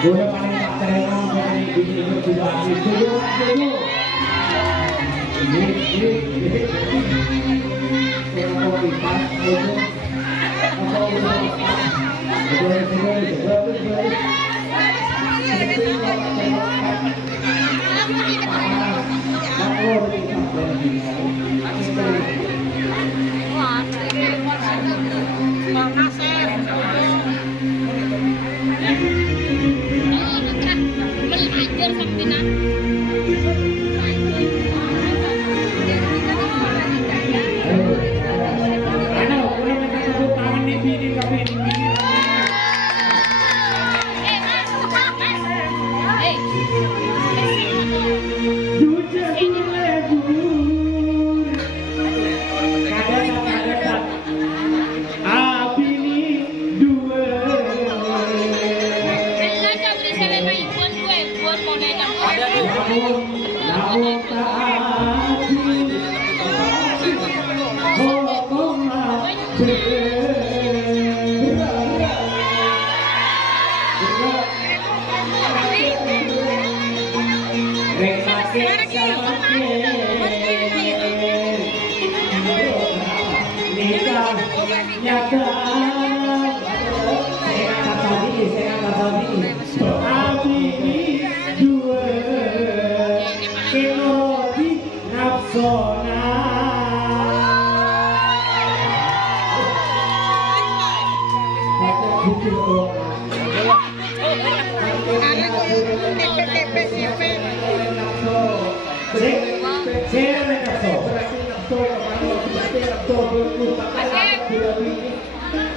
Udah paling tak terima dari video juga itu dulu.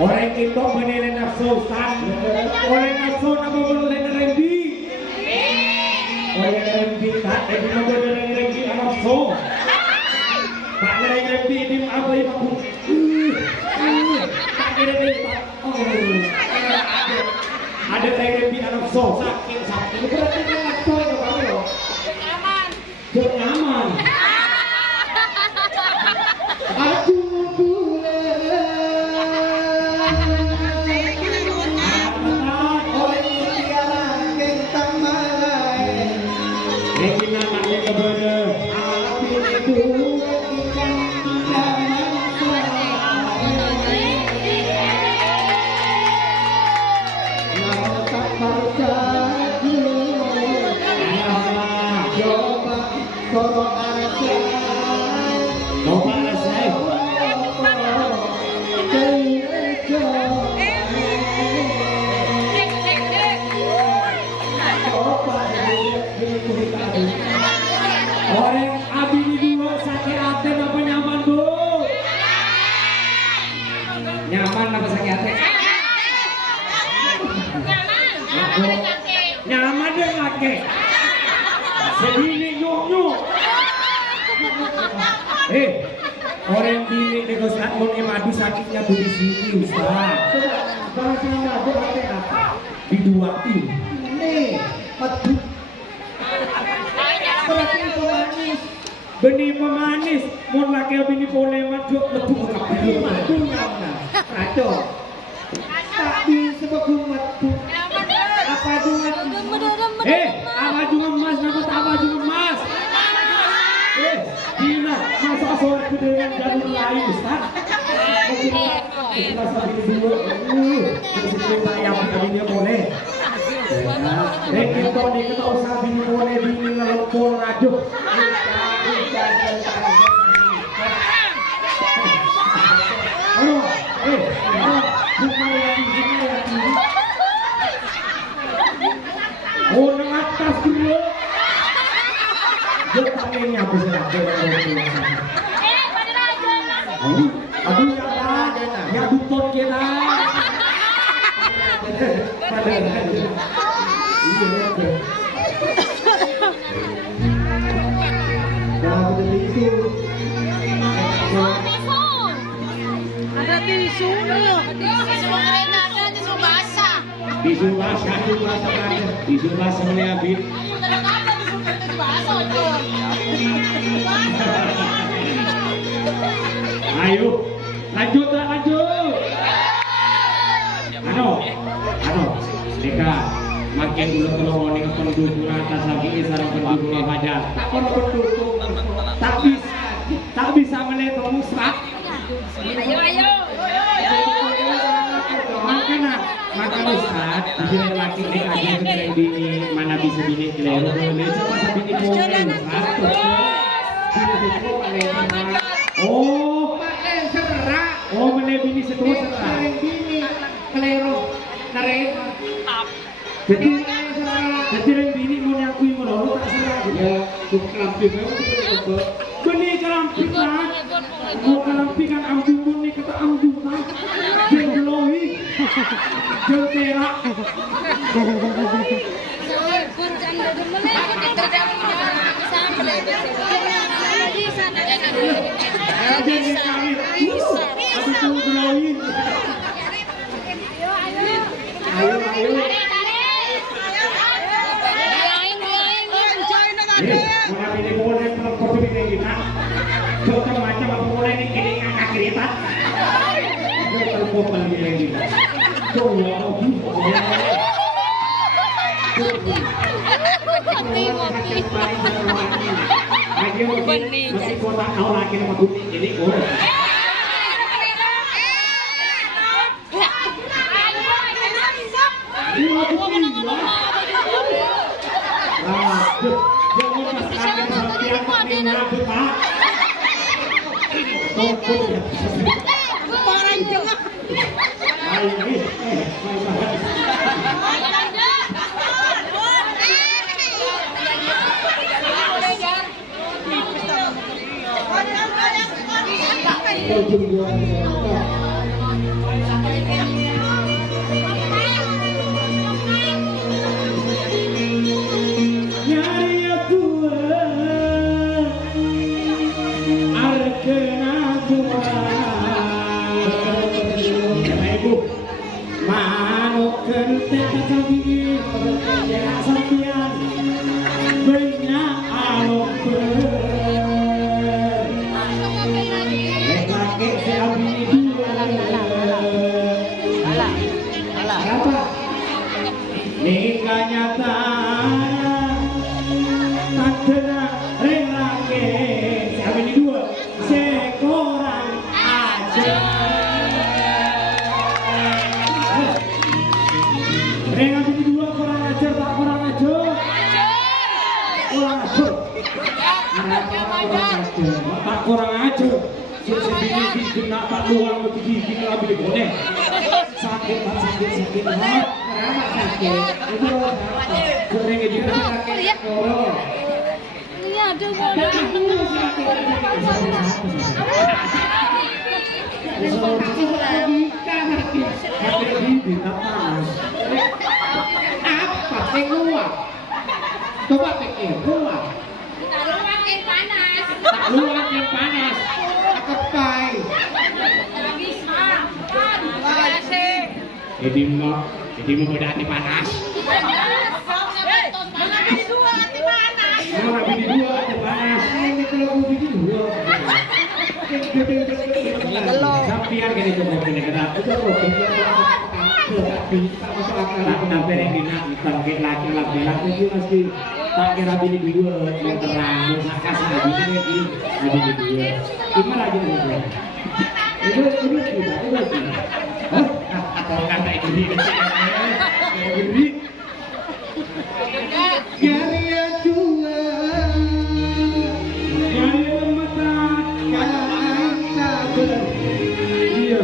Orang kita menilai nafsu Ustaz. Orang nafsu nama menilai rembi. Orang rembi tak ada nama menilai rembi nafsu. Tak ada rembi di apa itu? Tak ada rembi. Ada rembi nafsu sakit. Berarti nafsu itu apa? Nyaman. Aku orang bini negosiat mau madu sakitnya tuh di sini Ustaz. Bahasa madu apa? Diduakin. Nih, madu. Berarti pemanis. Benih pemanis. Mau laki bini boleh madu lebu apa? Madu mana? Kacau. Tapi sebagai madu. Apa juga? Apa juga emas? Apa juga emas? Gila, masa sore dengan jalur lain, Ustaz? Masa berdua, kita yang begini boleh. Kita kita usah bini boleh bini ngelempur rajuk. Oh, nang atas dulu. Dia pakainya apa sih? Aduh ya lah, ya dukun kita. Ada tisu loh. Tisu basah. Tisu basah melihat. Ayo, lanjut. Ano? pakai ulo kalau ning pendukung atas lagi sareng pendukung aja. Tak perlu pendukung. Tak bisa melihat musrak. Ayo. Maka Ustaz, jadi laki ini aja itu bini mana bisa bini keliru boleh sama bini boleh oh serak oh mana bini setua serak bini keliru narik jadi bini mau nyakui mau tak serak ya cukup kelampi bini kelampi kan mau kelampi kan ambil nih kata ambil kan jeloi jeltera masih kota kau lagi nama putih ini kurang aja sebini kena tak luang begini lebih boleh sakit sakit itu sering juga Iya, ada apa penguat coba pikir kuat luar yang panas kepai jadi mau beda hati panas mau bini dua hati panas ini kalau bini dua sampian kan itu mau bini kena itu kok tapi yang dina target laki-laki itu mesti tak kira bini dua yang terang makas bini lagi bini dua gimana lagi nih itu atau kata itu bini karya dua karya mata kata iya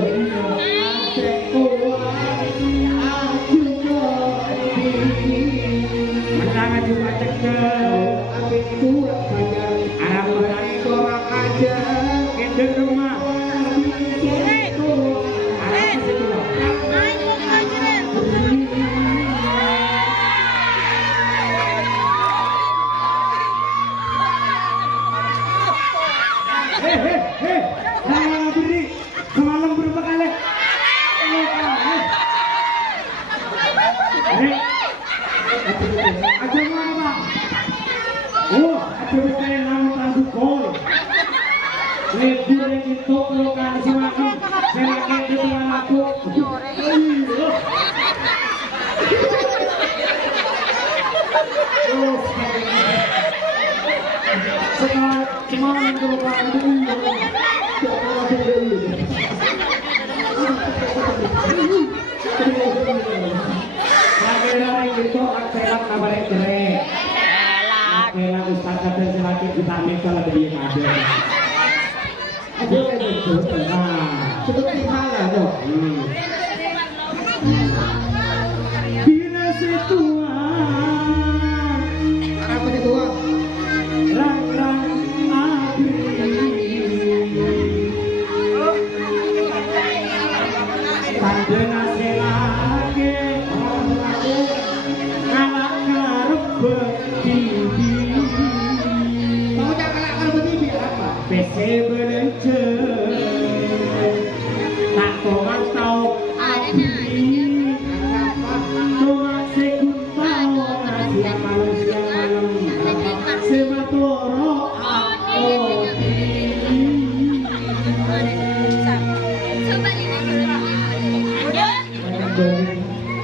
bareng keren. Oke lah Ustaz kata selaki kita minta lebih ada. Ada betul. Nah, seperti halal dong. Bila setuan, apa itu? Rang abri. Tandena